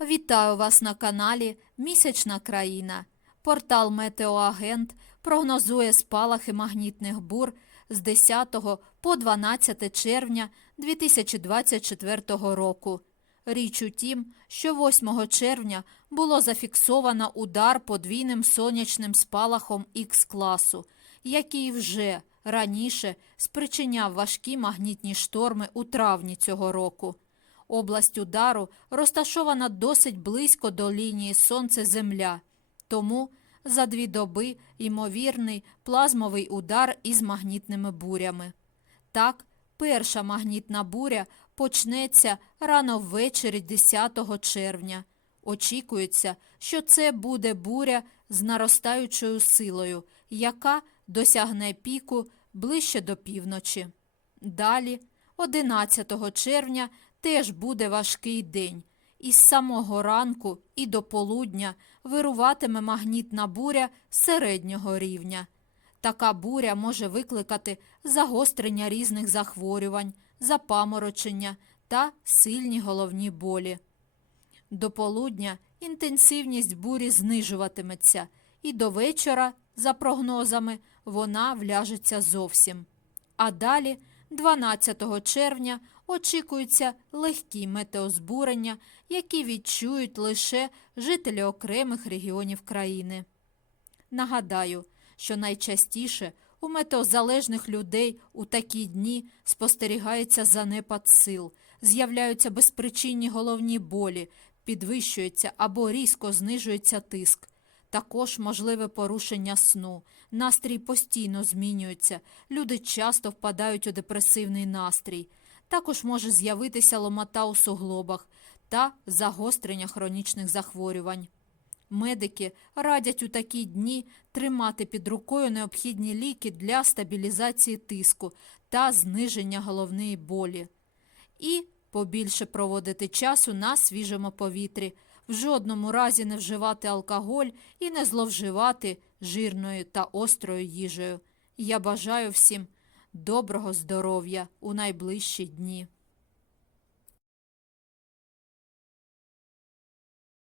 Вітаю вас на каналі Місячна країна. Портал Метеоагент прогнозує спалахи магнітних бур з 10 по 12 червня 2024 року. Річ у тім, що 8 червня було зафіксовано удар подвійним сонячним спалахом Х-класу, який вже раніше спричиняв важкі магнітні шторми у травні цього року. Область удару розташована досить близько до лінії Сонце-Земля, тому за дві доби ймовірний плазмовий удар із магнітними бурями. Так, перша магнітна буря почнеться рано ввечері 10 червня. Очікується, що це буде буря з наростаючою силою, яка досягне піку ближче до півночі. Далі, 11 червня, теж буде важкий день. Із самого ранку і до полудня вируватиме магнітна буря середнього рівня. Така буря може викликати загострення різних захворювань, запаморочення та сильні головні болі. До полудня інтенсивність бурі знижуватиметься, і до вечора, за прогнозами, вона вляжеться зовсім. А далі, 12 червня, очікуються легкі метеозбурення, які відчують лише жителі окремих регіонів країни. Нагадаю, що найчастіше у метеозалежних людей у такі дні спостерігається занепад сил, з'являються безпричинні головні болі, підвищується або різко знижується тиск. Також можливе порушення сну, настрій постійно змінюється, люди часто впадають у депресивний настрій. Також може з'явитися ломота у суглобах та загострення хронічних захворювань. Медики радять у такі дні тримати під рукою необхідні ліки для стабілізації тиску та зниження головної болі. І побільше проводити часу на свіжому повітрі, в жодному разі не вживати алкоголь і не зловживати жирною та острою їжею. Я бажаю всім доброго здоров'я у найближчі дні.